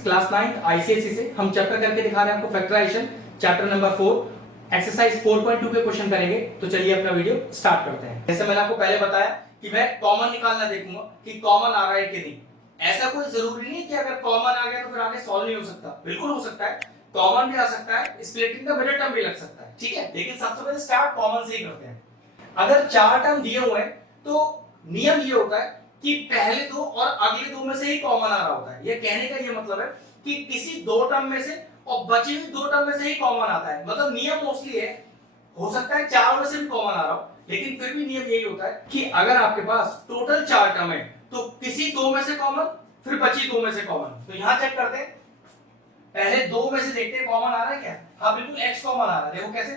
Friends, class 9 ICSE से हम chapter करके दिखा रहे हैं आपको फैक्टराइजेशन, चैप्टर नंबर 4 एक्सरसाइज 4.2 के क्वेश्चन करेंगे। तो चलिए अपना वीडियो स्टार्ट करते हैं। जैसे मैंने आपको पहले बताया कि मैं कॉमन निकालना देखूंगा कि कॉमन आ रहा है कि नहीं। ऐसा कोई जरूरी नहीं कि अगर कॉमन आ गया तो फिर आगे सॉल्व नहीं हो सकता, बिल्कुल हो सकता है, कॉमन भी आ सकता है, स्प्लिटिंग का मिडिल टर्म भी लग सकता है, ठीक है। लेकिन सबसे पहले स्टार्ट कॉमन से ही करते हैं। अगर चार टर्म दिए हुए हैं तो नियम ये होता है कि पहले दो और अगले दो में से ही कॉमन आ रहा होता है। ये कहने का ये मतलब है कि किसी दो टर्म में से और बची हुई दो टर्म में से ही कॉमन आता है। मतलब नियम मोस्टली है, हो सकता है चार में से भी कॉमन आ रहा हो, लेकिन फिर भी नियम यही होता है कि अगर आपके पास टोटल चार टर्म है तो किसी दो में से कॉमन, फिर बची दो में से कॉमन। तो यहां चेक करते हैं, पहले दो में से देखते हैं कॉमन आ रहा है क्या। हाँ बिल्कुल, x कॉमन आ रहा है। देखो कैसे,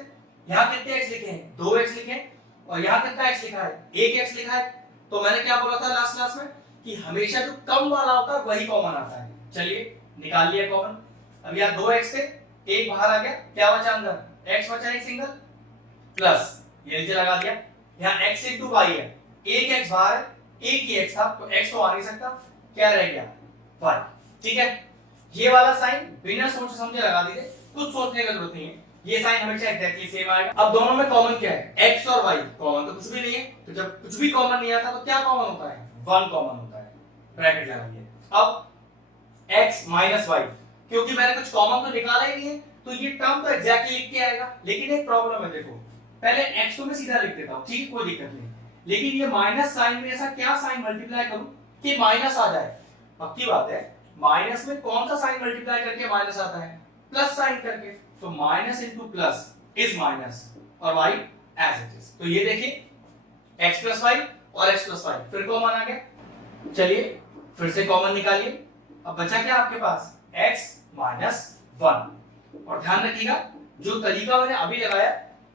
यहां कितने x लिखे हैं, 2x लिखे हैं, और यहां कितना x लिखा है, 1x लिखा है। तो मैंने क्या बोला था लास्ट क्लास में कि हमेशा जो कम वाला होता है वही कॉमन आता है। चलिए निकाल लिया कॉमन। अब यहाँ 2x थे, एक बाहर आ गया, क्या बचा अंदर, x बचा एक सिंगल, प्लस ये नीचे लगा दिया। यहाँ x into y है, एक x बाहर है, एक ही x था तो x तो आ नहीं सकता, क्या रह गया y, ठीक है। ये वाला साइन बिना सोचे समझे लगा दीजिए, कुछ सोचने की जरूरत नहीं है, ये साइन हमेशा एग्जैक्टली सेम आएगा। अब दोनों में कॉमन क्या है, x और y, कॉमन तो कुछ भी नहीं है। तो जब कुछ भी कॉमन नहीं आता तो क्या कॉमन होता है, 1 कॉमन होता है, ब्रैकेट लगाइए। अब x माइनस y, क्योंकि मैंने कुछ कॉमन तो निकाला ही नहीं है तो ये टर्म तो एग्जैक्टली लिख के आएगा। लेकिन एक प्रॉब्लम है, देखो पहले x को मैं सीधा लिख देता हूं, ठीक है, कोई दिक्कत नहीं, लेकिन ये माइनस साइन में ऐसा क्या साइन मल्टीप्लाई करूं कि माइनस आ जाए। पक्की बात है, माइनस में कौन सा साइन मल्टीप्लाई करके माइनस आता है, प्लस साइन करके। तो minus into plus is minus और y एज इट इज। तो ये देखिए x प्लस वाई और x प्लस वाई फिर कॉमन आ गया। चलिए फिर से कॉमन निकालिए। अब बचा क्या आपके पास, x माइनस 1। और ध्यान रखिएगा जो तरीका मैंने अभी लगाया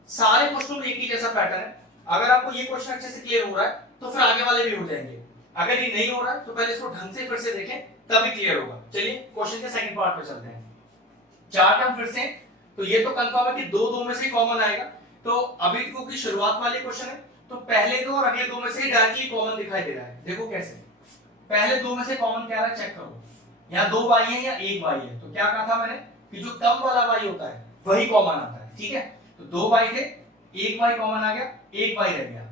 सारे क्वेश्चन में एक ही जैसा पैटर्न है। अगर आपको ये क्वेश्चन अच्छे से क्लियर हो रहा है तो फिर आगे वाले भी हो जाएंगे। अगर ये नहीं हो रहा है तो पहले इसको ढंग से फिर से देखें, तभी क्लियर होगा। चलिए क्वेश्चन के सेकंड पार्ट पे चलते हैं। चार टर्म फिर से, तो ये तो कंफर्म है कि दो में से कॉमन आएगा। तो अभी क्योंकि शुरुआत वाली क्वेश्चन है तो पहले दो और अगले दो में से ही डायरेक्टली कॉमन दिखाई दे रहा है। देखो कैसे, पहले दो में से कॉमन क्या आ रहा है चेक करो। यहाँ 2 y है या 1 y है, तो क्या कहा था मैंने कि जो कम वाला y होता है वही कॉमन आता है, ठीक है। तो 2 y थे, 1 y कॉमन आ गया, 1 y रह गया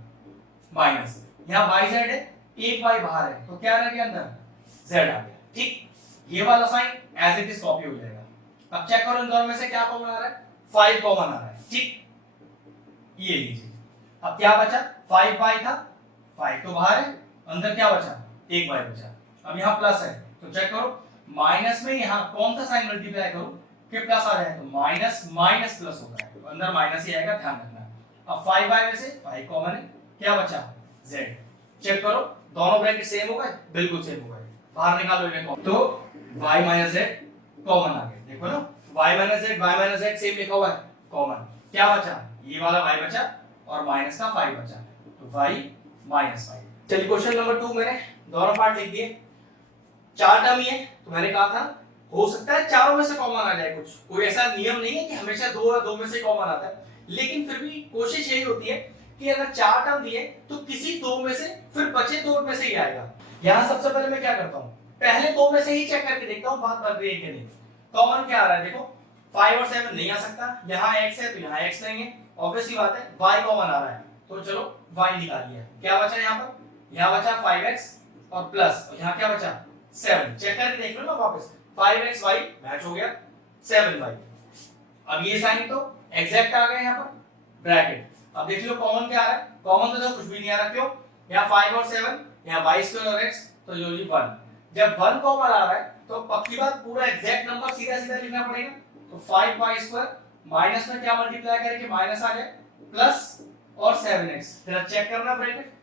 माइनस, यहाँ y z है, 1 y बाहर है, तो क्या रह गया अंदर, z आ गया, ठीक। ये वाला sign as it is copy हो जाएगा। अब चेक करो इन दोनों में से क्या कॉमन आ रहा है, 5 कॉमन आ रहा है, ठीक। ये लीजिए, अब क्या बचा, 5y था, 5 तो बाहर है, अंदर क्या बचा, 1 y बचा। अब यहाँ प्लस है तो चेक करो माइनस में यहाँ कौन सा साइन मल्टीप्लाई करो कि प्लस आ जाए, तो माइनस माइनस प्लस होता है, तो अंदर माइनस ही आएगा, ध्यान रखना। अब 5y में से 5 कॉमन है, क्या बचा, z। चेक करो दोनों ब्रैकेट सेम हो गए, बिल्कुल सेम हो गए, बाहर निकालो इन्हें, तो y माइनस z कॉमन आ गया। देखो ना, y माइनस z सेम लिखा हुआ है, कॉमन, क्या बचा, ये वाला y बचा और माइनस का 5 बचा, तो y माइनस 5। चलिए क्वेश्चन नंबर 2 मैंने दोनों पार्ट लिख दिए। चार टर्म ही है तो मैंने कहा था हो सकता है चारों में से कॉमन आ जाए, कुछ कोई ऐसा नियम नहीं है कि हमेशा दो में से कॉमन आता है, लेकिन फिर भी कोशिश यही होती है कि अगर चार टर्म दिए तो किसी दो में से फिर बचे दो में से ही आएगा। यहाँ सबसे पहले मैं क्या करता हूँ, पहले दो में से ही चेक करके देखता हूँ बात बन रही है कि नहीं। कॉमन क्या आ रहा है, देखो 5 और 7 नहीं आ सकता, यहाँ x है तो यहाँ x नहीं है, ऑब्वियसली बात है y कॉमन आ रहा है, तो चलो y निकालिए। क्या बचा यहाँ पर, यहाँ बचा 5x और प्लस, और यहाँ क्या बचा 7। चेक करके देख लो ना वापस, 5x y मैच हो गया, 7y। अब ये साइन तो एग्जैक्ट आ गया यहाँ पर, ब्रैकेट। अब देख लो कॉमन क्या आ रहा है, कॉमन तो कुछ भी नहीं आ रहा, क्यों, यहाँ 5 और 7, यहाँ y स्क्वायर और x, तो जो जी 1। जब 1 कॉमन आ रहा है तो पक्की बात पूरा एग्जैक्ट नंबर सीधा सीधा लिखना पड़ेगा। तो 5y स्क्वायर माइनस में क्या मल्टीप्लाई करें कि माइनस आ जाए, प्लस और 7x, फिर चेक करना ब्रैकेट,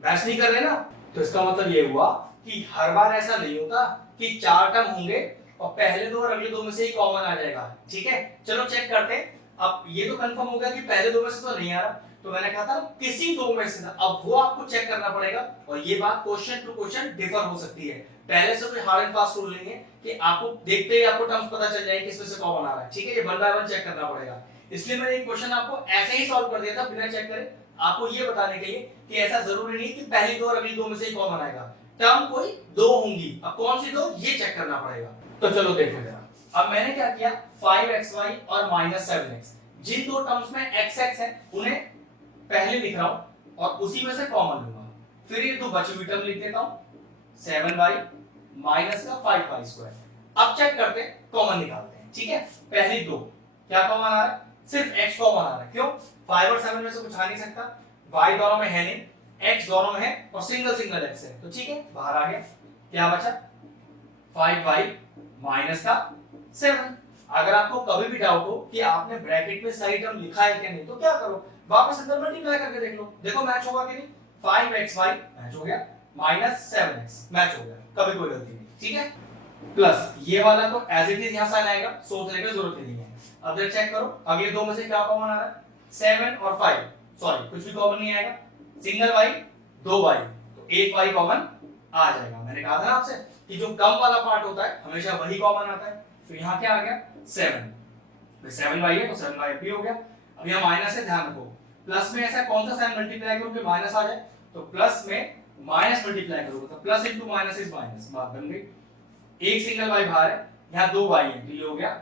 मैच नहीं कर रहे ना। तो इसका मतलब ये हुआ कि हर बार ऐसा नहीं होता कि चार टर्म होंगे और पहले दो और अगले दो में से ही कॉमन आ जाएगा, ठीक है। चलो चेक करते हैं। अब ये तो कंफर्म हो गया कि पहले दो में से तो नहीं आ रहा, तो मैंने कहा था किसी दो में से, अब वो आपको चेक करना पड़ेगा। और ये बात क्वेश्चन टू क्वेश्चन डिफर हो सकती है, पहले से कोई हार्ड एंड फास्ट रूल नहीं है कि आपको देखते ही आपको टर्म्स पता चल जाए किसमें से कॉमन आ रहा है, ठीक है। ये वन बाय वन चेक करना पड़ेगा, इसलिए मैंने एक क्वेश्चन आपको ऐसे ही सॉल्व कर दिया था बिना चेक करे, आपको ये बताने के लिए कि ऐसा जरूरी नहीं कि पहली दो और अगली दो में से ही कॉमन आएगा। टर्म कोई दो होंगी। अब कौन सी दो ये चेक करना पड़ेगा। तो चलो देखो जरा, अब मैंने क्या किया 5xy और -7x जिन दो टर्म्स में xx है उन्हें पहले लिख रहा हूं और उसी में से कॉमन लूंगा, फिर ये दो बची हुई टर्म लिख देता हूं 7y माइनस का 5y स्क्वायर। अब चेक करते हैं कॉमन निकालते हैं। ठीक है, पहली दो क्या कॉमन आ रहा है, सिर्फ x कॉमन आ रहा है। क्यों, 5 और 7 में से कुछ आ नहीं सकता, y दोनों में है नहीं, x दोनों में है और सिंगल सिंगल x है, तो ठीक है बाहर आ गया। क्या बचा 5y माइनस का 7। अगर आपको कभी भी डाउट हो कि आपने ब्रैकेट में सही टर्म लिखा है क्या नहीं, तो क्या करो वापस अंदर मल्टीप्लाई करके देख लो, देखो मैच होगा कि नहीं। 5xy मैच हो गया, -7x मैच हो गया, कभी कोई गलती नहीं। ठीक है, प्लस ये वाला तो एज इट इज यहां साइन आएगा, सोचने की जरूरत ही नहीं है। अब जरा चेक करो अगले दो में से क्या कॉमन आ रहा है, 7 और 5 सॉरी कुछ भी कॉमन नहीं आएगा, सिंगल y दो y, तो एक y कॉमन आ जाएगा। मैंने कहा था ना आपसे कि जो कम वाला पार्ट होता है हमेशा वही कॉमन आता है। तो यहाँ क्या आ गया 7, 7y है तो 7y भी हो गया। अब यहाँ माइनस है, ध्यान रखो प्लस में ऐसा कौन सा साइन मल्टीप्लाई करूं कि माइनस आ जाए, तो प्लस में माइनस मल्टीप्लाई करोगे तो plus into minus is minus, बात बन गई। एक सिंगल y बाहर है, यहाँ दो y है तो ये हो गया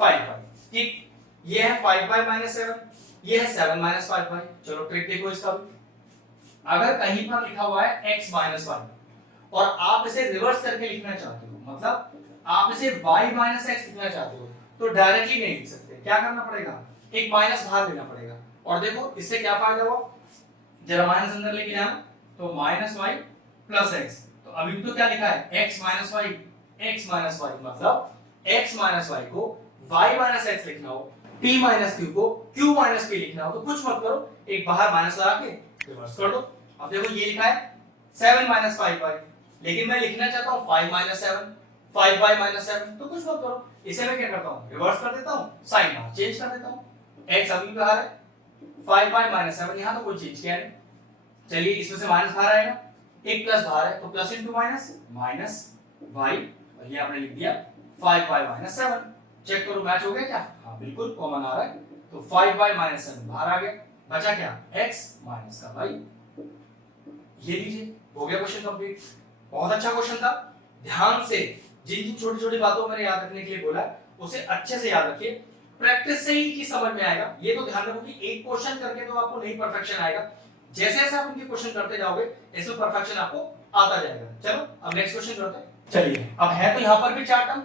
5y। ठीक, ये है 5y माइनस 7, ये है 7 माइनस 5y। चलो ट्रिक देखो इसका भी, अगर कहीं पर लिखा हुआ है x माइनस 1 और आप इसे रिवर्स करके लिखना चाहते हो, मतलब आप इसे y माइनस x लिखना चाहते हो, तो डायरेक्टली नहीं लिख सकते, क्या करना पड़ेगा एक माइनस बाहर लेना पड़ेगा। और देखो इससे क्या फायदा हुआ, जरा माइनस अंदर लेके जाना, तो माइनस y प्लस x, तो अभी तो क्या लिखा है x minus y, x minus y, मतलब x माइनस y को y माइनस x लिखना हो, p माइनस q को q माइनस p लिखना हो, तो कुछ मत करो एक बाहर माइनस लगा के रिवर्स कर दो। अब देखो ये लिखा है 7 माइनस 5y, लेकिन मैं लिखना चाहता हूँ 5 माइनस 7, 5y माइनस 7, तो कुछ मत करो, इसे मैं क्या करता हूँ रिवर्स कर देता हूँ, साइन बाहर चेंज कर देता हूँ, x अभी बाहर है 5y माइनस 7, यहाँ तो कोई चेंज किया नहीं। चलिए इसमें से माइनस बाहर आएगा, एक प्लस बाहर है तो plus into minus minus y, और ये आपने लिख दिया 5y माइनस 7। चेक करो मैच हो गया क्या, हाँ बिल्कुल कॉमन आ रहा है, तो 5y माइनस 7 बाहर आ गया, बचा क्या x माइनस का y। ये लीजिए हो गया क्वेश्चन कंप्लीट। बहुत अच्छा क्वेश्चन था, ध्यान से जिन जिन छोटी छोटी बातों को मैंने याद रखने के लिए बोला उसे अच्छे से याद रखिए, प्रैक्टिस से ही चीज समझ में आएगा। ये तो ध्यान रखो कि एक क्वेश्चन करके तो आपको नहीं परफेक्शन आएगा, जैसे जैसे आप उनके क्वेश्चन करते जाओगे इसमें परफेक्शन आपको आता जाएगा। चलो अब नेक्स्ट क्वेश्चन करते हैं। चलिए अब है तो यहाँ पर भी चार टर्म,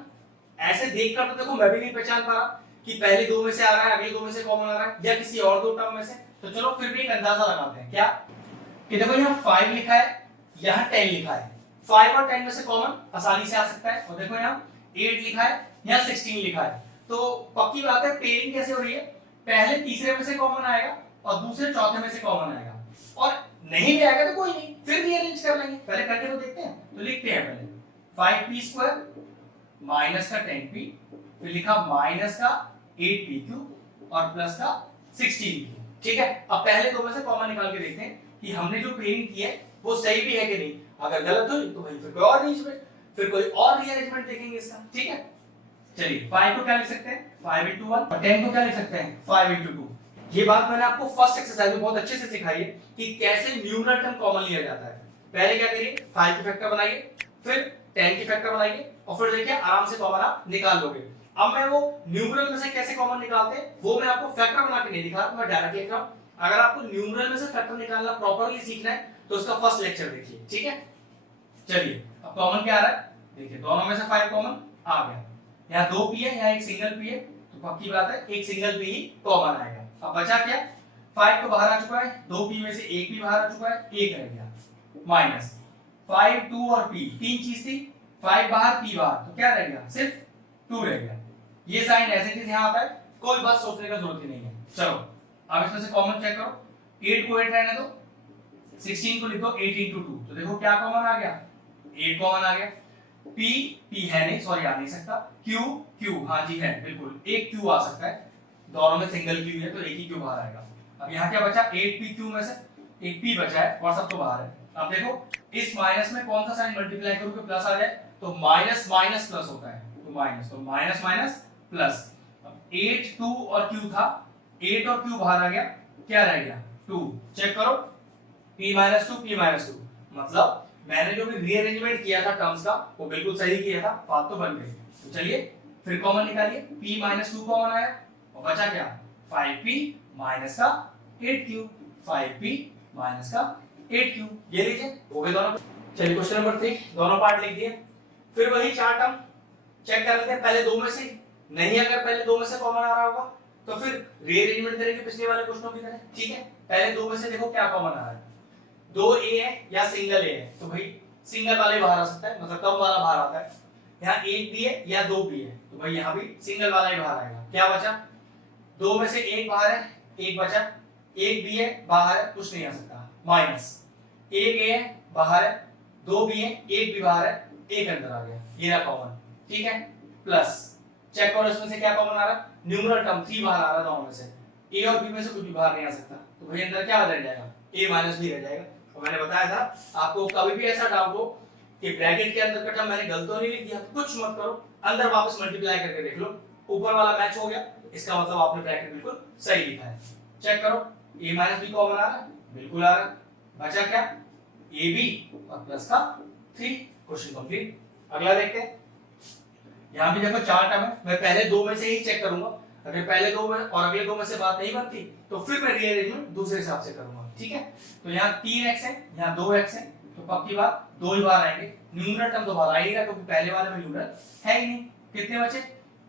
ऐसे देखकर तो देखो मैं भी नहीं पहचान पा रहा कि पहले दो में से आ रहा है अगले दो में से कॉमन आ रहा है या किसी और दो टर्म में से, तो चलो फिर भी एक अंदाजा लगाते हैं क्या कि देखो यहाँ 5 लिखा है, यहाँ 10 लिखा है, 5 और 10 में से कॉमन आसानी से आ सकता है। और देखो यहाँ 8 लिखा है, यहाँ 16 लिखा है, तो पक्की बात है पेयरिंग कैसे हो रही है, पहले तीसरे में से कॉमन आएगा और दूसरे चौथे में से कॉमन आएगा, और नहीं भी आएगा तो कोई नहीं फिर रीअरेंज कर लेंगे। पहले करके तो देखते हैं, तो लिखते हैं पहले 5p स्क्वायर माइनस का 10p, फिर लिखा माइनस का 8pq और प्लस का 16p। ठीक है, अब पहले दो में से कॉमन निकाल के देखते हैं कि हमने जो पेयरिंग की है वो सही भी है कि नहीं। अगर गलत हुई तो भाई फिर कोई और अरेंजमेंट, फिर कोई और रीअरेंजमेंट देखेंगे इसका। ठीक है, चलिए 5 को क्या लिख सकते हैं 5 into 1 और 10 को क्या लिख सकते हैं 5 into 2। ये बात मैंने आपको फर्स्ट एक्सरसाइज में बहुत अच्छे से सिखाई है कि कैसे न्यूमरल टर्म कॉमन लिया जाता है। पहले क्या करिए 5 की फैक्टर बनाइए, फिर 10 की फैक्टर बनाइए और फिर देखिए आराम से कॉमन आप निकाल लोगे। अब मैं वो न्यूमरल में से कैसे कॉमन निकालते हैं वो मैं आपको फैक्टर बना के नहीं दिखा रहा, मैं डायरेक्ट लिख रहा हूं। अगर आपको न्यूमरल में से फैक्टर निकालना प्रॉपर्ली सीखना है तो उसका फर्स्ट लेक्चर देखिए। ठीक है, चलिए अब कॉमन क्या आ रहा है, देखिए दोनों में से 5 कॉमन आ गया, यहाँ 2p है यहाँ एक सिंगल p है, तो पक्की बात है एक सिंगल p ही कॉमन आएगा। अब बचा क्या 5 तो बाहर आ चुका है, 2p में से एक p बाहर आ चुका है, एक रह गया माइनस 5 2 और p, तीन चीज थी 5 बाहर p बाहर, तो क्या रह गया सिर्फ 2 रह गया। ये साइन ऐसे चीज यहाँ आता है, कोई बात सोचने का जरूरत ही नहीं है। चलो अब इसमें से कॉमन चेक करो, 8 को 8 रहने दो, 16 को लिखो 8 into 2, तो देखो क्या कॉमन आ गया 8 कॉमन आ गया, p है नहीं सॉरी आ नहीं सकता, q हाँ जी है बिल्कुल एक q आ सकता है, दोनों में सिंगल q है तो एक ही q बाहर आएगा। अब यहाँ क्या बचा 8pq में से एक p बचा है और सब तो बाहर है। अब देखो इस माइनस में कौन सा साइन मल्टीप्लाई करूं कि प्लस आ जाए, तो माइनस माइनस प्लस होता है, तो माइनस माइनस प्लस। अब 8 2 और q था, 8 और q बाहर आ गया, क्या रह गया 2। चेक करो p - 2 मतलब मैंने जो भी रीअरेंजमेंट किया था टर्म्स का वो बिल्कुल सही किया था, बात तो बन गई। तो चलिए फिर कॉमन निकालिए, p माइनस 2 कॉमन आया और बचा क्या 5p माइनस का 8q, 5p माइनस का 8q, ये लीजिए हो गए दोनों। चलिए क्वेश्चन नंबर 3 दोनों पार्ट लिख दिए। फिर वही चार टर्म चेक कर लेते हैं पहले दो में से, नहीं अगर पहले दो में से कॉमन आ रहा होगा तो फिर रीअरेंजमेंट करेंगे पिछले वाले क्वेश्चनों की तरह, ठीक है। पहले दो में से देखो क्या कॉमन आ रहा है, दो ए है या सिंगल ए है, तो भाई सिंगल वाले बाहर आ सकता है, मतलब कम वाला बाहर आता है। यहाँ एक बी है या दो बी है, तो भाई यहाँ भी सिंगल वाला ही बाहर आएगा। क्या बचा, दो में से एक बाहर है, एक बचा, एक बी है बाहर है, कुछ नहीं आ सकता, माइनस एक ए है बाहर है, दो बी है, एक बी बाहर है, एक अंदर आ गया, ये रहा कॉमन, ठीक है। प्लस चेक करो इसमें से क्या कॉमन आ रहा है, न्यूमरल टर्म 3 बाहर आ रहा है दोनों में से, ए और बी में से कुछ भी बाहर नहीं आ सकता, तो भाई अंदर क्या रह जाएगा, a माइनस बी रह जाएगा। और मैंने बताया था आपको कभी भी ऐसा डाउट हो कि ब्रैकेट के अंदर का टर्म मैंने गलत तो नहीं लिख दिया, कुछ मत करो, अंदर वापस मल्टीप्लाई करके देख लो, ऊपर वाला मैच हो गया, इसका मतलब आपने ब्रैकेट बिल्कुल सही लिखा है। चेक करो a माइनस बी कॉमन आ रहा है, बिल्कुल आ रहा है, बचा क्या ए बी और प्लस का 3, क्वेश्चन कंप्लीट। अगला देखते हैं, यहाँ भी देखो चार टर्म है, मैं पहले दो में से ही चेक करूंगा, अगर पहले दो में और अगले दो में से बात नहीं बनती तो फिर मैं रीअरेंजमेंट दूसरे हिसाब से करूंगा, ठीक है। तो यहाँ 3x है, यहाँ 2x है, तो पक्की बात दो ही बार आएंगे, न्यूमरल टर्म तो बाहर आ ही रहा क्योंकि पहले वाले में न्यूमरल है ही नहीं। कितने बचे,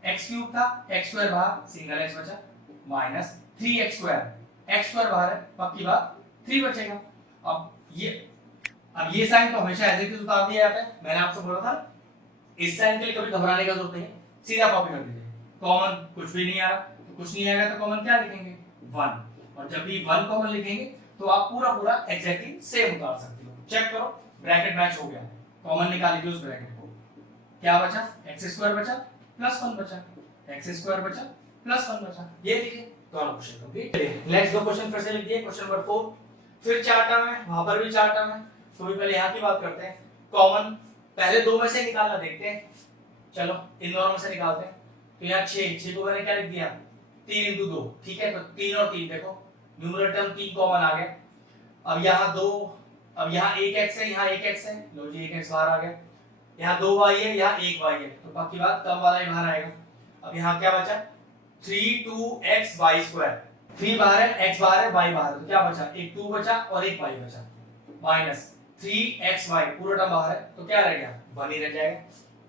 x क्यूब था, x स्क्वायर बाहर, सिंगल x बचा, minus 3x square, x square बाहर है, पक्की बात 3 बचेगा। अब ये साइन तो हमेशा ऐसे ही उतार दिया जाता है, मैंने आपसे बोला था इस साइन के लिए कभी घबराने का जरूरत नहीं, सीधा कॉपी कर दीजिए। कॉमन कुछ भी नहीं आ रहा तो कुछ नहीं आएगा तो कॉमन क्या लिखेंगे 1, और जब भी 1 कॉमन लिखेंगे तो आप पूरा पूरा एग्जैक्टली सेम उतार सकते हो। चेक करो ब्रैकेट मैच हो गया, कॉमन निकाल लीजिए उस ब्रैकेट को, क्या बचा x स्क्वायर बचा प्लस 1 बचा, x स्क्वायर बचा प्लस 1 बचा, ये लीजिए दोनों क्वेश्चन कंप्लीट। नेक्स्ट दो क्वेश्चन फिर से लिख दिए, क्वेश्चन नंबर 4 फिर चार टर्म है, वहां पर भी चार टर्म है, तो भी पहले यहाँ की बात करते हैं। कॉमन पहले दो में से निकालना देखते हैं, चलो इन दोनों में से निकालते हैं। तो यहाँ 6 को मैंने क्या लिख दिया 3 into 2, ठीक है, तो 3 और 3 देखो न्यूमरल टर्म 3 कॉमन आ गया। अब यहाँ 2, अब यहाँ 1x है, यहाँ 1x है, लो जी 1x बाहर आ गया, यहाँ 2y है, यहाँ 1y है, तो बाकी बात कम वाला ही बाहर आएगा। अब यहाँ क्या बचा 3 2x y स्क्वायर, 3 बाहर है, x बाहर है, y बाहर है, तो क्या बचा एक 2 बचा और एक y बचा, माइनस 3xy पूरा टर्म बाहर है, तो क्या रह गया 1 ही रह जाएगा।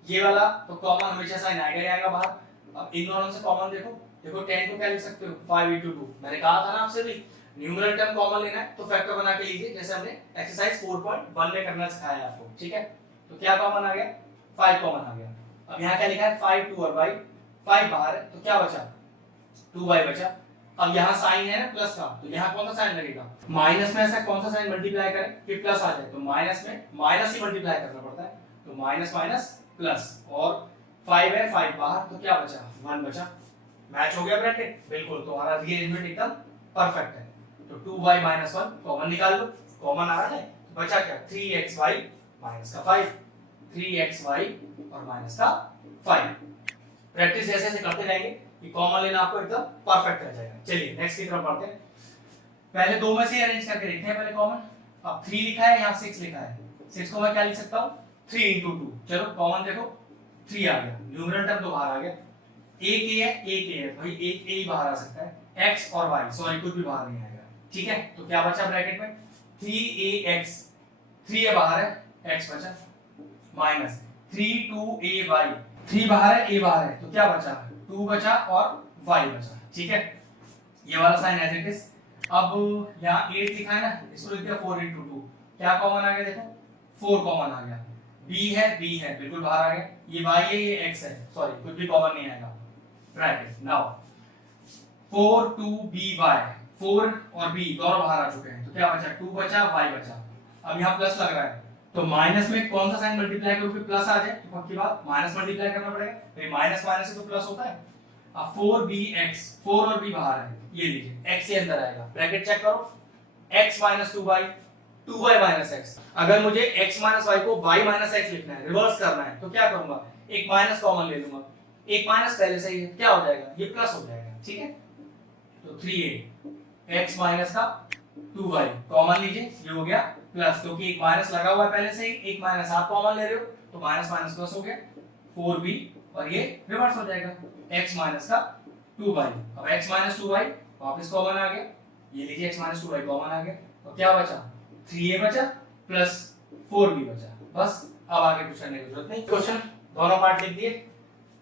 ये वाला तो कॉमन हमेशा साइन आएगा ही आएगा बाहर। अब इन दोनों से कॉमन देखो, देखो 10 को क्या लिख सकते हो 5 into 2, मैंने कहा था ना आपसे भी न्यूमरल टर्म कॉमन लेना है तो फैक्टर बना के लीजिए, जैसे हमने एक्सरसाइज 4.1 में करना सिखाया है आपको, ठीक है। तो क्या कॉमन आ गया 5 कॉमन आ गया। अब यहाँ क्या लिखा है 5 2 और y, 5 बाहर है तो क्या बचा 2y बचा। अब यहाँ साइन है ना प्लस का, तो यहाँ कौन सा साइन लगेगा, माइनस में ऐसा कौन सा साइन मल्टीप्लाई करें कि प्लस आ जाए, तो माइनस में माइनस ही मल्टीप्लाई करना पड़ता है, तो माइनस माइनस प्लस, और 5 है 5 बाहर, तो क्या बचा 1 बचा, मैच हो गया ब्रैकेट बिल्कुल, तो हमारा रीअरेंजमेंट एकदम परफेक्ट है। तो 2y माइनस 1 कॉमन निकाल लो, कॉमन आ रहा है तो बचा क्या 3xy माइनस का 5, 3xy और माइनस का 5। प्रैक्टिस जैसे जैसे करते रहेंगे कि कॉमन लेना आपको एकदम परफेक्ट रह जाएगा। चलिए नेक्स्ट की तरफ बढ़ते हैं, पहले दो में से अरेंज करके देखते हैं पहले कॉमन। अब 3 लिखा है, यहाँ 6 लिखा है, 6 को मैं क्या लिख सकता हूँ 3 into 2, चलो कॉमन देखो 3 आ गया, न्यूमरल टर्म तो बाहर आ गया, एक ए है एक ए है, भाई एक ए ही बाहर आ सकता है, x और y सॉरी कुछ भी बाहर नहीं आएगा, ठीक है। तो क्या बचा ब्रैकेट में 3ax, 3 है बाहर है, x बचा, माइनस 3 2ay, 3 बाहर है a बाहर है, तो क्या बचा 2 बचा और y बचा, ठीक है। ये वाला साइन एज इट इज। अब यहाँ 8 लिखा है ना, इसको लिख दिया 4 into 2, क्या कॉमन आ गया देखो 4 कॉमन आ गया, b है बिल्कुल बाहर आ गया, ये y है ये x है, सॉरी कुछ भी कॉमन नहीं आएगा, ब्रैकेट नाउ 4 2by, 4 और b दोनों बाहर आ चुके हैं, तो क्या बचा 2 बचा y बचा। अब यहाँ प्लस लग रहा है तो माइनस में कौन सा साइन मल्टीप्लाई करो कि प्लस आ जाए, तो पक्की बात माइनस मल्टीप्लाई करना पड़ेगा, भाई माइनस माइनस से तो प्लस होता है। अब 4bx, 4 और b बाहर है, ये लीजिए x से अंदर आएगा, ब्रैकेट चेक करो x minus 2y, 2y minus x। अगर मुझे x minus y को y minus x लिखना है, रिवर्स करना है, तो क्या करूंगा एक माइनस कॉमन ले लूंगा, एक माइनस पहले से ही है, क्या हो जाएगा ये प्लस हो जाएगा, ठीक है। तो 3a x माइनस का 2y कॉमन लीजिए, ये हो गया प्लस, क्योंकि एक माइनस लगा हुआ है पहले से ही, एक माइनस आप कॉमन ले रहे हो तो माइनस माइनस प्लस हो गया 4b, और ये रिवर्स हो जाएगा x माइनस का 2y। अब x माइनस 2y वापस कॉमन आ गया, ये लीजिए x माइनस 2y कॉमन आ गया, तो क्या बचा 3a बचा प्लस 4b बचा। बस अब आगे कुछ करने की जरूरत नहीं। क्वेश्चन दोनों पार्ट लिख दिए,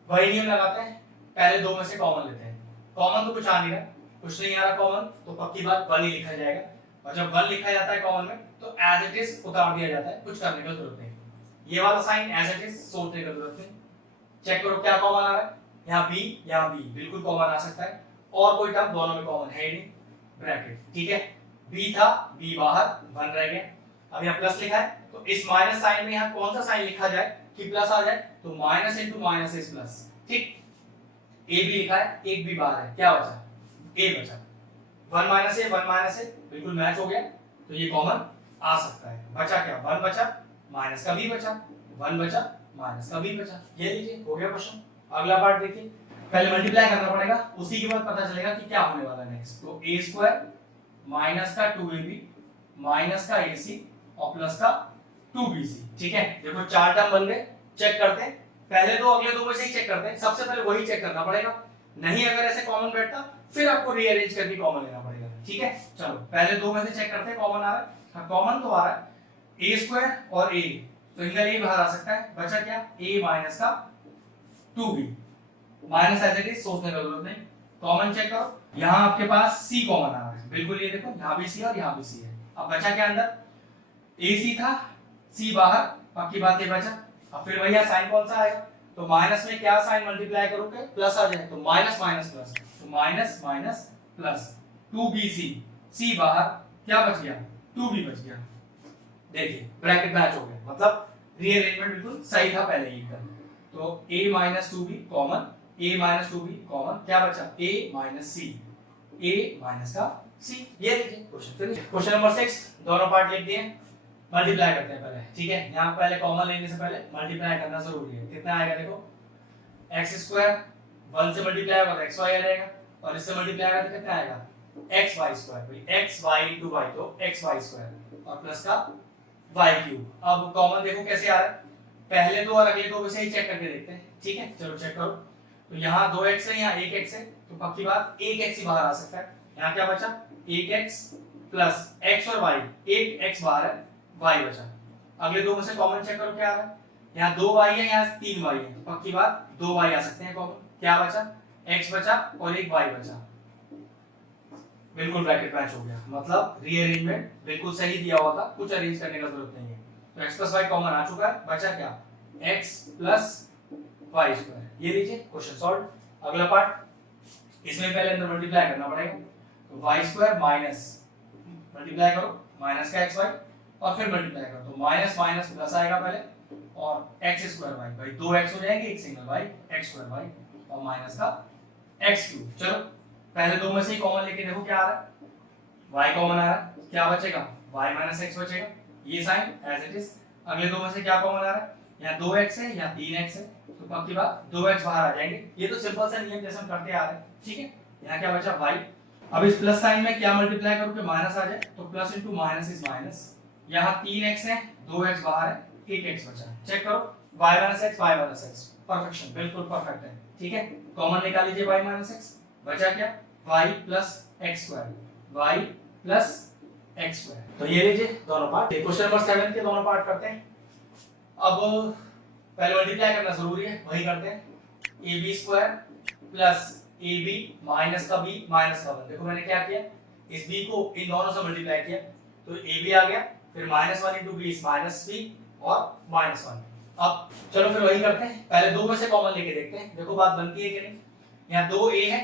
वही नियम लगाते हैं, पहले दो में से कॉमन लेते हैं। कॉमन तो कुछ आ नहीं रहा, कुछ नहीं आ रहा कॉमन, तो पक्की बात 1 ही लिखा जाएगा, और जब 1 लिखा जाता है कॉमन में तो एज इट इज उतार दिया जाता है, कुछ करने की जरूरत नहीं। ये वाला साइन एज इट इज सोचने की जरूरत नहीं। चेक करो क्या कॉमन आ रहा है, यहाँ b यहाँ b बिल्कुल कॉमन आ सकता है, और कोई टर्म दोनों में कॉमन है ही नहीं, ब्रैकेट, ठीक है। b था, b बाहर, 1 रह गया। अब यहाँ प्लस लिखा है, तो इस माइनस साइन में यहाँ कौन सा साइन लिखा जाए कि प्लस आ जाए, तो minus into minus is plus, ठीक। a भी लिखा है, एक भी बाहर है, क्या बचा a बचा, 1 माइनस a 1 माइनस a बिल्कुल मैच हो गया, तो ये कॉमन आ सकता है। बचा क्या, 1 बचा, माइनस का b बचा, 1 बचा माइनस का b बचा, ये लीजिए हो गया क्वेश्चन। अगला पार्ट देखिए, पहले मल्टीप्लाई करना पड़ेगा, उसी के बाद पता चलेगा कि क्या होने वाला है नेक्स्ट। तो a स्क्वायर माइनस का 2ab माइनस का ac और प्लस का 2bc, ठीक है। देखो चार टर्म बन गए, चेक करते हैं, पहले दो अगले दो में से ही चेक करते हैं, सबसे पहले वही चेक करना पड़ेगा, नहीं अगर ऐसे कॉमन बैठता फिर आपको रीअरेंज करके कॉमन लेना पड़ेगा, ठीक है। चलो पहले दो में से चेक करते हैं कॉमन आ रहा है, हाँ कॉमन तो आ रहा है a स्क्वायर और a, तो इनका a बाहर आ सकता है, बचा क्या a माइनस का 2b, minus as it is सोचने की जरूरत नहीं, कॉमन चेक करो। यहाँ आपके पास c कॉमन आ रहा है, बिल्कुल ये देखो यहाँ भी c और यहाँ भी c है। अब बचा क्या अंदर, ac था, c बाहर, बाकी बात ये बचा। अब फिर भैया साइन कौन सा आएगा, तो माइनस में क्या साइन मल्टीप्लाई करोगे, प्लस आ जाए, तो माइनस माइनस प्लस, तो minus minus plus 2bc, c बाहर, क्या बच गया 2b बच गया। देखिए ब्रैकेट मैच हो गया, मतलब रीअरेंजमेंट बिल्कुल सही था पहले ही एकदम। तो a minus 2b common, a minus 2b common, क्या बचा a minus c, a minus का c, ये देखिए क्वेश्चन फिनिश। क्वेश्चन नंबर 6 दोनों पार्ट लिख दिए, मल्टीप्लाई करते हैं पहले, ठीक है। यहाँ पहले कॉमन लेने से पहले मल्टीप्लाई करना जरूरी है। कितना आएगा देखो, x स्क्वायर 1 से मल्टीप्लाई होगा तो xy आ जाएगा, और इससे मल्टीप्लाई होगा तो कितना आएगा xy स्क्वायर, भाई xy into y तो xy स्क्वायर और प्लस का y क्यूब। अब कॉमन देखो कैसे आ रहा है, पहले दो और अगले दो में से ही चेक करके देखते हैं, ठीक है। चलो चेक करो, तो यहाँ 2x है, यहाँ 1x है, तो पक्की बात 1x ही बाहर आ सकता है। यहाँ क्या बचा 1x प्लस x और y, 1x बाहर है, y बचा। अगले दो में से कॉमन चेक करो क्या आ रहा है, यहाँ 2y है, यहाँ 3y है, तो पक्की बात 2y आ सकते हैं कॉमन। क्या बचा x बचा और एक y बचा, बिल्कुल ब्रैकेट मैच हो गया, मतलब रीअरेंजमेंट बिल्कुल सही दिया हुआ था, कुछ अरेंज करने का जरूरत नहीं है। तो x प्लस y कॉमन आ चुका है, बचा क्या x प्लस y स्क्वायर, ये लीजिए क्वेश्चन सॉल्व। अगला पार्ट, इसमें पहले अंदर मल्टीप्लाई करना पड़ेगा, तो y स्क्वायर माइनस मल्टीप्लाई करो माइनस का xy और फिर मल्टीप्लाई करो, तो माइनस माइनस प्लस आएगा पहले, और x स्क्वायर y, भाई 2x हो जाएंगे, एक single y x square y और माइनस का x क्यूब। चलो पहले दो में से ही कॉमन लेके देखो क्या आ रहा है, y कॉमन आ रहा है, क्या बचेगा y माइनस x बचेगा, ये साइन एज इट इज। अगले दो में से क्या कॉमन आ रहा है, यहाँ 2x है, यहाँ 3x है, तो पक्की बात 2x बाहर आ जाएंगे, ये तो सिंपल सा नियम जैसे हम करते आ रहे हैं, ठीक है। यहाँ क्या बचा y, अब इस प्लस साइन में क्या मल्टीप्लाई करो कि माइनस आ जाए, तो plus into minus is minus, यहाँ 3x है, 2x बाहर है, 1x बचा, चेक करो y माइनस x, परफेक्शन बिल्कुल परफेक्ट है, ठीक है। कॉमन निकाल लीजिए y माइनस x, बचा क्या y plus x square, y plus x square, तो ये लीजिए दोनों पार्ट। क्वेश्चन नंबर 7 के दोनों पार्ट करते हैं। अब पहले मल्टीप्लाई करना जरूरी है, वही करते हैं, ab square plus ab minus का b माइनस का 1। देखो मैंने क्या किया, इस b को इन दोनों से मल्टीप्लाई किया, तो ab आ गया, फिर -1 into b इज -b और -1। अब चलो फिर वही करते हैं, पहले दो में से कॉमन लेके देखते हैं, देखो बात बनती है कि नहीं। यहाँ 2a है,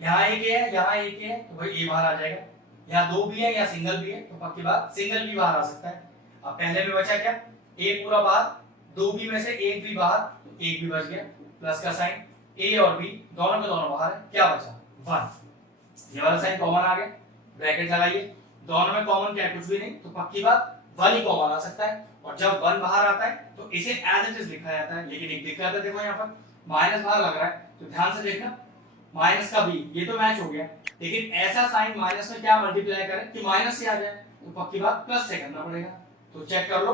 यहाँ एक a है, यहाँ एक a है, तो भाई a बाहर आ जाएगा। यहाँ 2b है, यहाँ सिंगल b है, तो पक्की बात सिंगल b बाहर आ सकता है। अब पहले में बचा क्या, a पूरा बाहर, 2b में से एक भी बाहर, तो एक भी बच गया, प्लस का साइन, a और b दोनों के दोनों बाहर है, क्या बचा 1, ये वाला साइन कॉमन आ गया, ब्रैकेट लगाइए, दोनों में कॉमन क्या है, कुछ भी नहीं, तो पक्की बात 1 ही कॉमन आ सकता है, और जब 1 बाहर आता है तो इसे एज इट इज लिखा जाता है। लेकिन एक दिक्कत है, देखो यहाँ पर माइनस बाहर लग रहा है, तो ध्यान से देखना, माइनस का b ये तो मैच हो गया, लेकिन ऐसा साइन माइनस में क्या मल्टीप्लाई करें कि माइनस से आ जाए, तो पक्की बात प्लस से करना पड़ेगा। तो चेक कर लो,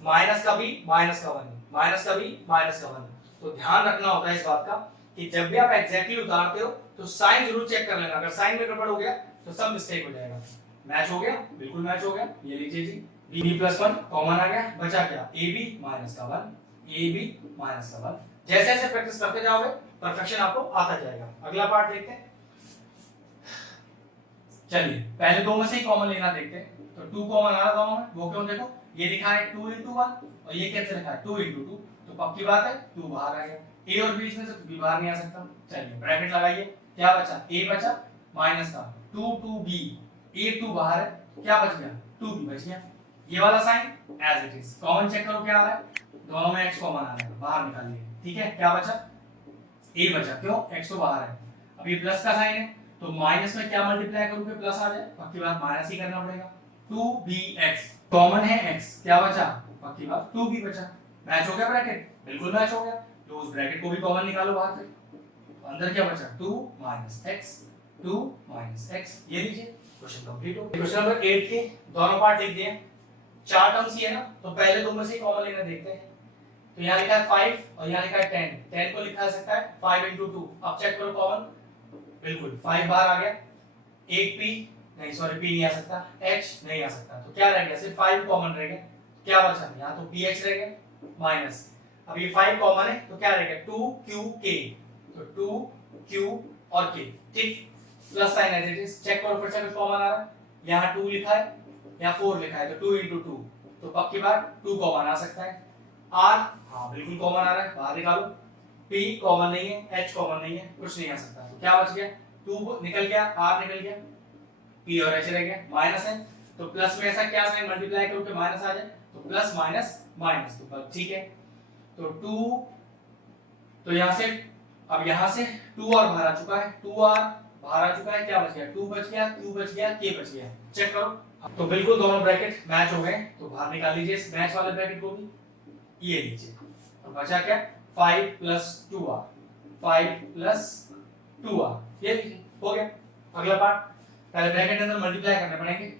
माइनस का बी माइनस का वन, माइनस का बी माइनस का वन। तो ध्यान रखना होता है इस बात का कि जब भी आप एग्जैक्टली उतारते हो तो साइन जरूर चेक कर लेना, अगर साइन में गड़बड़ हो गया तो सब मिस्टेक हो जाएगा। मैच हो गया, बिल्कुल मैच हो गया। ये लीजिए जी, बी प्लस वन कॉमन आ गया, बचा क्या, ए बी माइनस का वन, ए बी माइनस का वन। जैसे जैसे प्रैक्टिस करते जाओगे परफेक्शन आपको आता जाएगा। अगला पार्ट देखते हैं। चलिए पहले दो में से ही कॉमन लेना देखते हैं। तो 2 कॉमन आ रहा दोनों में, वो क्यों, देखो ये लिखा है 2 into 1 और ये कैसे लिखा है 2 into 2, तो पक्की बात है 2 बाहर आ गया। ए और बीच में से बी बाहर नहीं आ सकता। चलिए ब्रैकेट लगाइए, क्या बचा, ए बचा माइनस का 2 2 बी, ए 2 बाहर है, क्या बच गया 2 बी बच गया। ये वाला sign as it is, common check करो क्या आ रहा है, दोनों में x कॉमन आ रहा है, बाहर निकालिए। ठीक है, क्या बचा, a बचा, क्यों, x तो बाहर है। अब ये प्लस का साइन है तो माइनस में क्या मल्टीप्लाई करूंगे प्लस आ जाए, पक्की बात माइनस ही करना पड़ेगा। 2bx कॉमन है x, क्या बचा, पक्की बात 2b बचा। मैच हो गया ब्रैकेट, बिल्कुल मैच हो गया। तो उस ब्रैकेट को भी कॉमन निकालो बाहर से, तो अंदर क्या बचा 2 माइनस x, 2 माइनस x। ये लीजिए क्वेश्चन कंप्लीट हो गया। क्वेश्चन नंबर 8 के दोनों पार्ट लिख दिए, 4 टर्म्स ही है ना, तो पहले दो में से कॉमन लेना देखते हैं। तो यहाँ लिखा है 5 और यहाँ लिखा है 10, 10 को लिखा जा सकता है 5 into 2। अब चेक करो कॉमन, बिल्कुल 5 बाहर आ गया, एक p नहीं, सॉरी p नहीं आ सकता, h नहीं आ सकता, तो क्या रह गया, सिर्फ 5 कॉमन रह गया। क्या बचा, यहाँ तो px रह गया माइनस, अब ये 5 कॉमन है तो क्या रह गया 2qk, तो 2q और k, ठीक, plus sign as it is. Check करो फिर से कुछ कॉमन आ रहा है, यहाँ 2 लिखा है, यहाँ 4 लिखा है, तो 2 into 2, तो पक्की बात 2 कॉमन आ सकता है। r हाँ बिल्कुल कॉमन आ रहा है, बाहर निकालो। p कॉमन नहीं है, h कॉमन नहीं है, कुछ नहीं आ सकता, तो क्या बच गया 2 निकल गया, r निकल गया, p और h रह गया। माइनस है तो प्लस में ऐसा क्या साइन मल्टीप्लाई करो कि माइनस आ जाए, तो प्लस माइनस माइनस, तो ठीक है। तो 2, तो यहाँ से, अब यहाँ से 2 और बाहर आ चुका है, 2r बाहर आ चुका है, क्या बच गया 2 बच गया, q बच गया, k बच गया। चेक करो, तो बिल्कुल दोनों ब्रैकेट मैच हो गए, तो बाहर निकाल लीजिए इस मैच वाले ब्रैकेट को भी, ये लीजिए। तो बचा क्या 5 plus 2r, 5 plus 2r, ये लीजिए हो गया। अगला पार्ट, पहले ब्रैकेट के अंदर मल्टीप्लाई करने पड़ेंगे,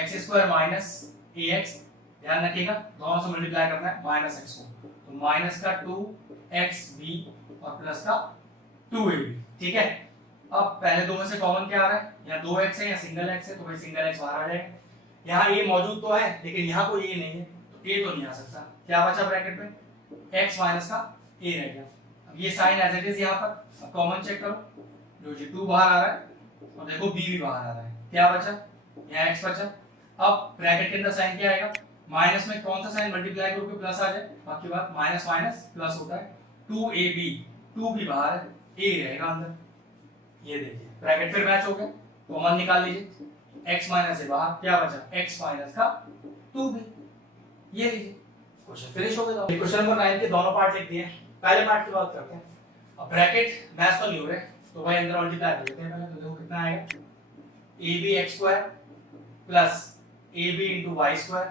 x² माइनस ax, ध्यान रखिएगा दोनों से मल्टीप्लाई करना है माइनस x को, तो माइनस का 2xb और प्लस का 2ab, ठीक है। अब पहले दो में से कॉमन क्या आ रहा है, यहाँ 2x है या सिंगल x है, तो भाई सिंगल x बाहर आ जाएगा। यहाँ a मौजूद तो है लेकिन यहाँ कोई a नहीं है, तो a तो नहीं आ सकता। क्या बचा ब्रैकेट में, x माइनस का a रह गया। अब ये साइन एज इट इज यहाँ पर, अब कॉमन चेक करो, जो जी 2 बाहर आ रहा है और देखो b भी बाहर आ रहा है, क्या बचा, यहाँ x बचा। अब ब्रैकेट के अंदर साइन क्या आएगा, माइनस में कौन सा साइन मल्टीप्लाई करो कि प्लस आ जाए, बाकी बात माइनस माइनस प्लस होता है। 2ab, 2 भी बाहर है, a रहेगा अंदर, ये देखिए ब्रैकेट फिर मैच हो गया, कॉमन निकाल लीजिए, x माइनस से बाहर, क्या बचा x माइनस का 2b, ये लीजिए क्वेश्चन फिनिश हो गया। क्वेश्चन नंबर 9 के दोनों पार्ट लिख दिए, पहले पार्ट की बात करते हैं। अब ब्रैकेट मैच तो नहीं हो रहे, तो भाई अंदर मल्टीप्लाई कर देते हैं पहले, तो देखो कितना आएगा, abx² plus ab into y²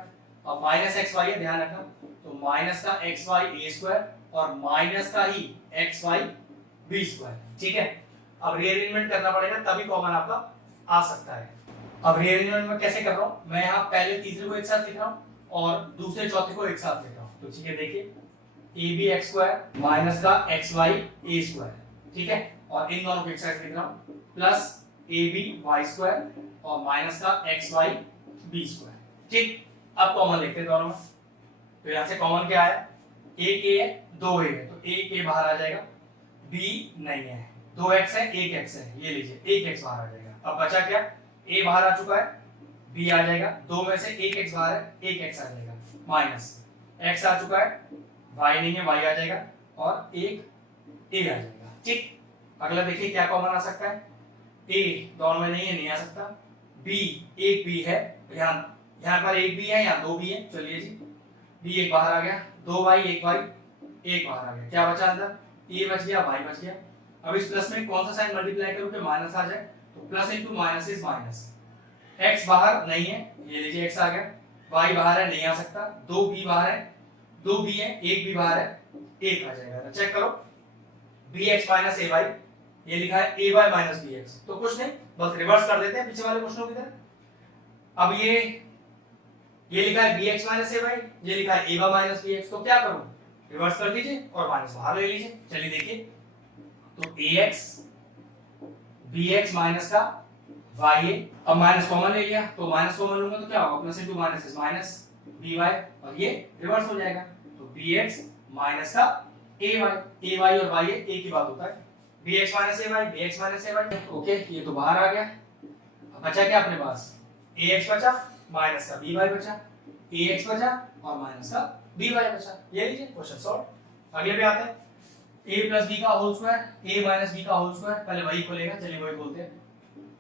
और माइनस xy है, ध्यान रखना, तो माइनस का xy a² और माइनस का ही xy b², ठीक है। अब रीअरेंजमेंट करना पड़ेगा तभी कॉमन आपका आ सकता है। अब रीअरेंजमेंट में कैसे कर रहा हूं, मैं यहाँ पहले तीसरे को एक साथ लिख रहा हूं और दूसरे चौथे को एक साथ लिख रहा हूं, तो ठीक है देखिए abx² माइनस का xy a², ठीक है, और इन दोनों को एक साथ लिख रहा हूं, प्लस aby² और माइनस का xy b², ठीक। अब कॉमन लिखते हैं दोनों में, तो यहाँ से कॉमन क्या आया, एक a है 2a है, तो एक a बाहर आ जाएगा, b नहीं है, 2x है 1x है, ये लीजिए 1x बाहर आ जाएगा। अब बचा क्या, a बाहर आ चुका है, b आ जाएगा, दो में से 1x बाहर है, 1x आ जाएगा, माइनस x आ चुका है, y नहीं है, y आ जाएगा और एक a आ जाएगा, ठीक। अगला देखिए क्या कॉमन आ सकता है, a दोनों में नहीं है, नहीं आ सकता, b एक b है, यहाँ पर एक b है, यहाँ दो b है, चलिए जी b एक बाहर आ गया, 2y 1y एक बाहर आ गया, क्या बचा अंदर, a बच गया, y बच गया। अब इस प्लस में कौन सा साइन मल्टीप्लाई करूं कि माइनस आ जाए, तो plus into minus is minus, x बाहर नहीं है, ये लीजिए x आ गया, y बाहर है, नहीं आ सकता, 2b बाहर है, 2b है, एक b बाहर है, एक आ जाएगा। तो चेक करो bx माइनस ay, ये लिखा है ay माइनस bx, तो कुछ नहीं, बस रिवर्स कर देते हैं पीछे वाले क्वेश्चनों की तरह। अब ये लिखा है bx माइनस ए वाई, ये लिखा है ए वाई माइनस बी एक्स, तो क्या करूं, रिवर्स कर दीजिए और माइनस बाहर ले लीजिए। चलिए देखिए, तो ax bx माइनस का y, अब माइनस कॉमन ले लिया, तो माइनस कॉमन लूंगा तो क्या होगा, plus into minus is minus by, और ये रिवर्स हो जाएगा, तो bx माइनस का ay, और y एक ही बात होता है, bx minus ay, bx minus ay, okay, ये तो बाहर आ गया। अब बचा क्या अपने पास, ax बचा माइनस का by बचा, ax बचा और माइनस का by बचा, ये लीजिए क्वेश्चन सॉल्व। अगले पे आते हैं, a प्लस बी का whole square, a minus B का होल स्क्वायर, पहले वही खोलेगा, चलिए वही खोलते हैं।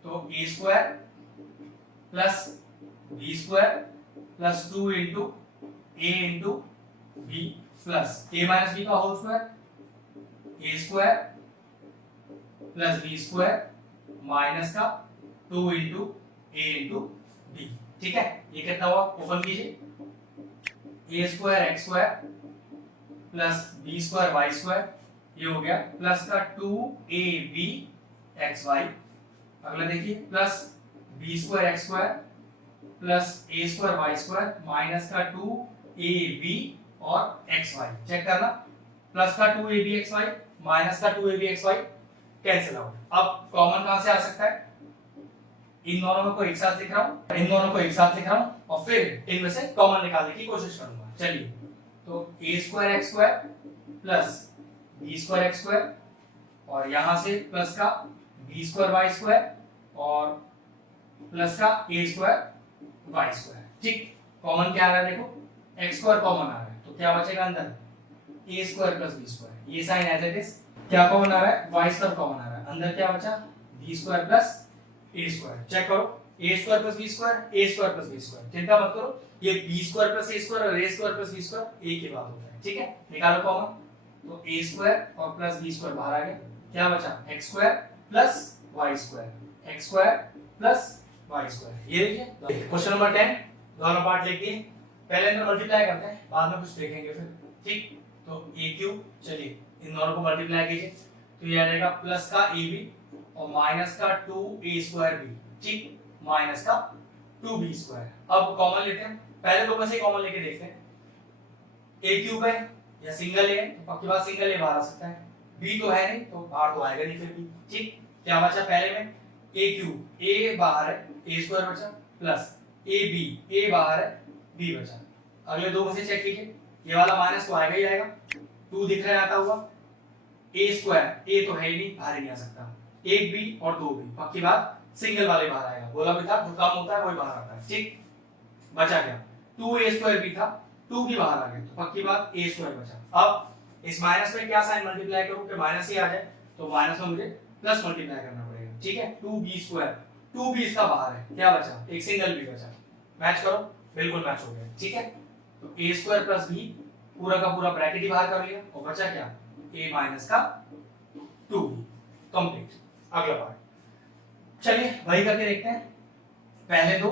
तो a square plus b square plus 2 into a into b plus a minus b का whole square, a square plus b square minus का 2 इंटू a इंटू b, ठीक है। ये कितना हुआ, ओपन कीजिए, a square X square plus b square Y square, ये हो गया प्लस का 2ab xy। अगला देखिए, plus b square X square plus a square Y square minus का 2ab और xy, चेक करना, प्लस का 2ab xy माइनस का 2ab xy कैंसिल आउट। अब कॉमन कहां से आ सकता है, इन दोनों को एक साथ लिख रहा हूं, इन दोनों को एक साथ लिख रहा हूं और फिर इनमें से कॉमन निकालने की कोशिश करूंगा। चलिए, तो a square X square plus b square X square और यहां से प्लस का b स्क्वायर वाई स्क्वायर और प्लस का a स्क्वायर वाई स्क्वायर, ठीक। कॉमन क्या आ रहा है, देखो x स्क्वायर कॉमन आ रहा है, तो क्या बचेगा अंदर, a square plus b square, ये साइन एज इट इज। क्या कॉमन आ रहा है, y स्क्वायर कॉमन आ रहा है, अंदर क्या बचा, b square plus a square, check करो, a square plus b square, a square plus b square, चिंता मत करो, ये b square plus a square और a square plus b square एक ही बात होता है, ठीक है। निकालो कॉमन, तो a स्क्वायर और प्लस b स्क्वायर बाहर आ गया, क्या बचा, x square plus y square, x square plus y square, ये लीजिए। क्वेश्चन नंबर 10 दोनों पार्ट लिख दिए, पहले इनको मल्टीप्लाई करते हैं, बाद में कुछ देखेंगे फिर, ठीक। तो a क्यूब, चलिए इन दोनों को मल्टीप्लाई कीजिए, तो ये आ जाएगा प्लस का ab और माइनस का 2a स्क्वायर b, ठीक, माइनस का 2b स्क्वायर। अब कॉमन लेते हैं, पहले दो में से कॉमन लेके देखते हैं, a क्यूब है या सिंगल है, तो पक्की बात सिंगल a बाहर आ सकता है, b तो है नहीं तो बाहर तो आएगा नहीं फिर भी, ठीक। क्या बचा पहले में, a क्यूब, a बाहर है, a स्क्वायर बचा प्लस ab, a बाहर है, b बचा। अगले दो में से चेक कीजिए, ये वाला माइनस तो आएगा ही आएगा, 2 दिख रहा है आता हुआ, a स्क्वायर, a तो है ही नहीं, बाहर ही नहीं आ सकता, एक b और 2b, पक्की बात सिंगल वाले बाहर आएगा, बोला भी था जो कम होता है वही बाहर आता है, ठीक। बचा क्या, 2a स्क्वायर b था, 2 भी बाहर आ गया, तो पक्की बात a स्क्वायर बचा। अब इस माइनस में क्या साइन मल्टीप्लाई करूं कि माइनस ही आ जाए, तो माइनस में मुझे प्लस मल्टीप्लाई करना पड़ेगा, ठीक है। 2b स्क्वायर, 2b इसका बाहर है, क्या बचा, एक सिंगल b बचा, मैच करो, बिल्कुल मैच हो गया, ठीक है। तो a स्क्वायर प्लस b पूरा का पूरा ब्रैकेट ही बाहर कर लिया और बचा क्या, a माइनस का 2b, कंप्लीट। अगला पार्ट, चलिए वही करके देखते हैं, पहले दो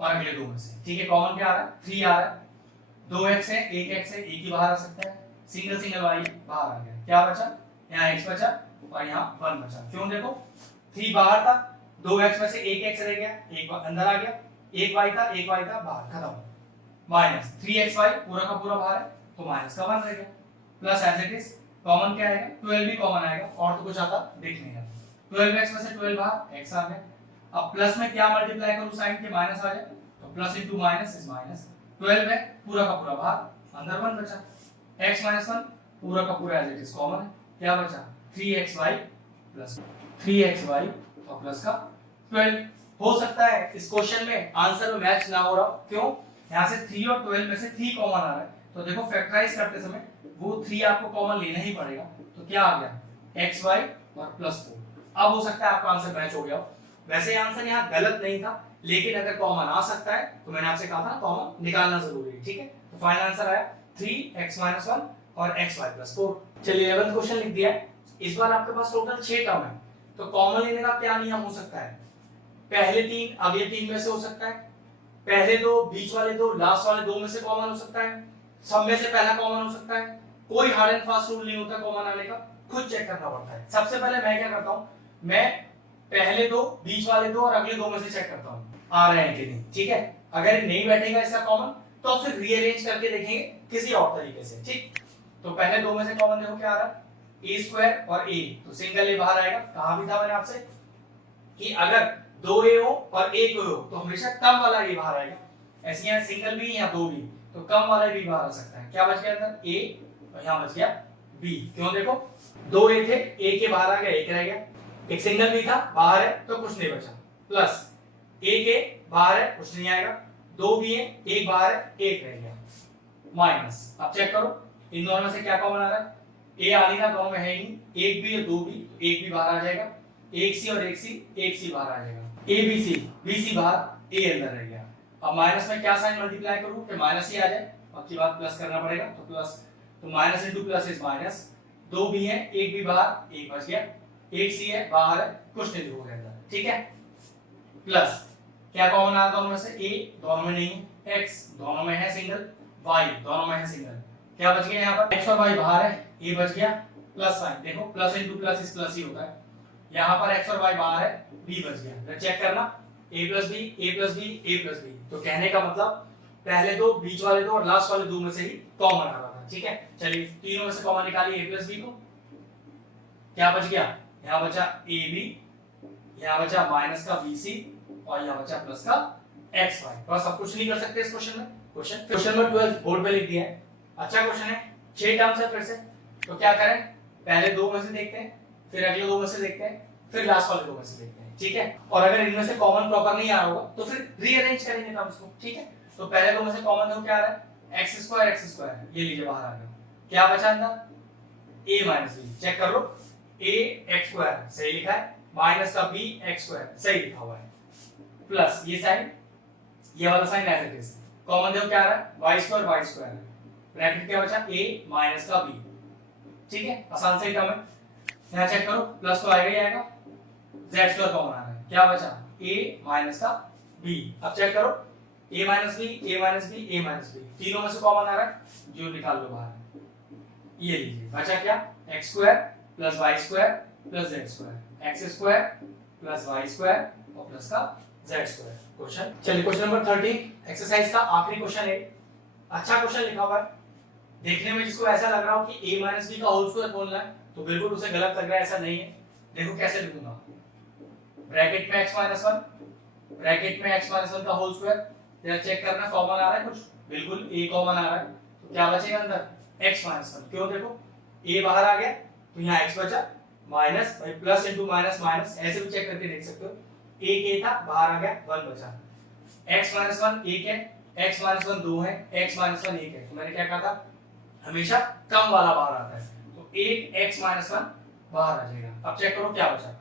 और अगले दो में से, ठीक है। कॉमन क्या आ रहा है, 3 आ रहा है, 2x है, 1x है, एक ही बाहर आ सकता है, सिंगल सिंगल वाई बाहर आ गया, क्या बचा, यहाँ x बचा और यहाँ 1 बचा। क्यों, देखो 3 बाहर था, 2x में से 1x रह गया, एक अंदर आ गया, 1y था, 1y था बाहर, खत्म, माइनस 3xy पूरा का पूरा बाहर है, तो माइनस का 1 रह गया, plus as it is. Common क्या आएगा, 12 भी कॉमन आएगा, और तो कुछ आता दिख नहीं है, 12x में से 12 बाहर, x आ गया। अब प्लस में क्या मल्टीप्लाई करूं साइन के, माइनस आ जाए, तो plus into minus is minus, 12 है पूरा का पूरा बाहर, अंदर 1 बचा, x माइनस 1 पूरा का पूरा एज इट इज कॉमन है, क्या बचा, 3xy प्लस 3xy और प्लस का 12। हो सकता है इस क्वेश्चन में आंसर में मैच ना हो रहा, क्यों, यहाँ से 3 और 12 में से 3 कॉमन आ रहा है, तो देखो फैक्टराइज करते समय वो 3 आपको कॉमन लेना ही पड़ेगा, तो क्या आ गया, xy और प्लस 4। अब हो सकता है आपका आंसर मैच हो गया हो, वैसे आंसर यहाँ गलत नहीं था, लेकिन अगर कॉमन आ सकता है तो मैंने आपसे कहा था कॉमन निकालना जरूरी है, ठीक है। तो फाइनल आंसर आया 3x-1 और xy+4। चलिए 11th क्वेश्चन लिख दिया है, इस बार आपके पास टोटल 6 टर्म है, तो कॉमन लेने का क्या नियम हो सकता है, पहले 3 अगले 3 में से हो सकता है, पहले 2 बीच वाले 2 लास्ट वाले 2 में से कॉमन हो सकता है, सब में से पहला कॉमन हो सकता है, कोई हार्ड एंड फास्ट रूल नहीं होता कॉमन आने का, खुद चेक करना पड़ता है। सबसे पहले मैं क्या करता हूं, मैं पहले 2 बीच वाले 2 और अगले 2 में से चेक करता हूं, आ रहे हैं कि नहीं, ठीक है। अगर ये नहीं बैठेगा इसका कॉमन तो फिर रीअरेंज करके देखेंगे किसी और तरीके से, ठीक। तो पहले दो में से कॉमन देखो क्या आ रहा है, ए स्क्वायर और ए, तो सिंगल ए बाहर आएगा। कहां भी था मैंने आपसे कि अगर दो ए हो और एक हो तो हमेशा कम वाला ए बाहर आएगा। ऐसे यहाँ सिंगल भी या दो भी तो कम वाला भी बाहर आ सकता है। क्या बच गया अंदर, ए और यहाँ बच गया बी। क्यों, देखो दो ए थे, ए के बाहर आ गया, एक रह गया, एक सिंगल भी था बाहर है तो कुछ नहीं बचा, प्लस ए के बाहर है कुछ नहीं आएगा, दो भी है एक बाहर है एक रह गया, माइनस। अब चेक करो इन दोनों में से क्या कॉमन आ रहा है, ए आ रही ना दोनों में है ही, एक भी है दो भी, तो एक भी बाहर आ जाएगा, एक सी और एक सी बाहर आ जाएगा, ए बी सी बाहर ए अंदर रह गया। अब माइनस में क्या साइन मल्टीप्लाई करूं कि माइनस ही आ जाए, बाकी बात प्लस करना पड़ेगा, तो प्लस, तो minus into plus is minus, दो भी है एक भी बाहर एक बच गया, एक सी है बाहर है कुछ नहीं लिखोगे अंदर, ठीक है। प्लस क्या कॉमन आ रहा दोनों में से, ए दोनों में नहीं, एक्स दोनों में है सिंगल, वाई दोनों में है सिंगल, क्या बच गया यहाँ पर, एक्स और वाई बाहर है, ए बच गया, प्लस साइन, देखो plus into plus is plus ही होता है, यहाँ पर एक्स और वाई बाहर है, बी बच गया। फिर चेक करना a plus B A plus B A plus B, तो कहने का मतलब पहले दो, बीच वाले दो और लास्ट वाले दो में से ही कॉमन आ रहा था, ठीक है। चलिए तीनों में से कॉमन निकालिए a प्लस बी को, क्या बच गया, यहाँ बचा ए बी, यहाँ बचा माइनस का बी सी और यहाँ बचा प्लस का एक्स वाई। बस अब कुछ नहीं कर सकते इस क्वेश्चन में। क्वेश्चन नंबर 12 बोर्ड पे लिख दिया है, अच्छा क्वेश्चन है, 6 टर्म्स है फिर से। तो क्या करें, पहले दो में से देखते हैं, फिर अगले दो में से देखते हैं, फिर लास्ट वाले दो में से देखते हैं, ठीक है। और अगर इनमें से कॉमन प्रॉपर नहीं आ रहा होगा तो फिर रीअरेंज करेंगे टर्म्स को, ठीक है। तो पहले दो में से कॉमन देखो क्या आ रहा है, x स्क्वायर, ये लीजिए बाहर आ गया, क्या बचा अंदर, a माइनस बी, चेक कर लो, a x स्क्वायर सही लिखा है, माइनस का b x स्क्वायर सही लिखा हुआ है, प्लस ये साइन, ये वाला sign as it is, common देखो क्या आ रहा है, y स्क्वायर, ब्रैकेट क्या बचा, a माइनस का b, ठीक है, आसान से टर्म है। यहाँ चेक करो प्लस तो आएगा ही आएगा, z स्क्वायर कॉमन आ रहा है, क्या बचा, a माइनस का b। अब चेक करो a minus b a minus b a minus b, तीनों में से कॉमन आ रहा है, जो निकाल लो बाहर, ये लीजिए बचा क्या, x square plus y square plus z square, x square plus y square और प्लस का z स्क्वायर। क्वेश्चन, चलिए क्वेश्चन नंबर 13 एक्सरसाइज का आखिरी क्वेश्चन है, अच्छा क्वेश्चन लिखा हुआ है, देखने में जिसको ऐसा लग रहा हो कि a माइनस b का होल स्क्वायर बोलना है तो बिल्कुल उसे गलत लग रहा है, ऐसा नहीं है। देखो कैसे लिखूंगा, ब्रैकेट में x माइनस 1, ब्रैकेट में x माइनस 1 का होल स्क्वायर, जरा चेक करना कॉमन आ रहा है कुछ, बिल्कुल a कॉमन आ रहा है, तो क्या बचेगा अंदर, x माइनस 1, क्यों, देखो a बाहर आ गया तो यहाँ x बचा, माइनस भाई प्लस इनटू माइनस माइनस, ऐसे भी चेक करके देख सकते हो, एक a था बाहर आ गया 1 बचा, x माइनस 1 1 है, x माइनस 1 2 है, x माइनस 1 1 है, तो मैंने क्या कहा था, हमेशा कम वाला बाहर आता है, तो एक x माइनस 1 बाहर आ जाएगा। अब चेक करो क्या बचा,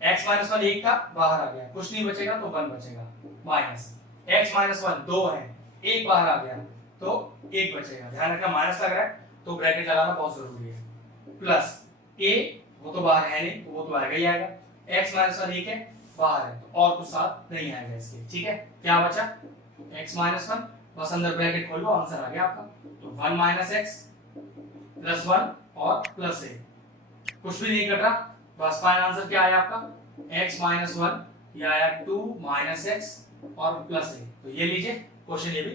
x माइनस 1 1 था बाहर आ गया, कुछ नहीं बचेगा तो 1 बचेगा, माइनस x माइनस 1 2 है, एक बाहर आ गया तो 1 बचेगा, ध्यान रखना माइनस लग रहा है तो ब्रैकेट लगाना बहुत जरूरी है, प्लस a वो तो बाहर है नहीं तो वो तो आएगा ही आएगा, x माइनस 1 1 है बाहर है तो और कुछ साथ नहीं आएगा इसके, ठीक है। क्या बचा, x माइनस 1, बस अंदर ब्रैकेट खोल लो, आंसर आ गया आपका, तो 1 माइनस x प्लस 1 और प्लस a, कुछ भी नहीं कट रहा, बस फाइनल आंसर क्या आया आपका, x माइनस 1, ये आया 2 माइनस x और प्लस a। तो ये लीजिए क्वेश्चन ये भी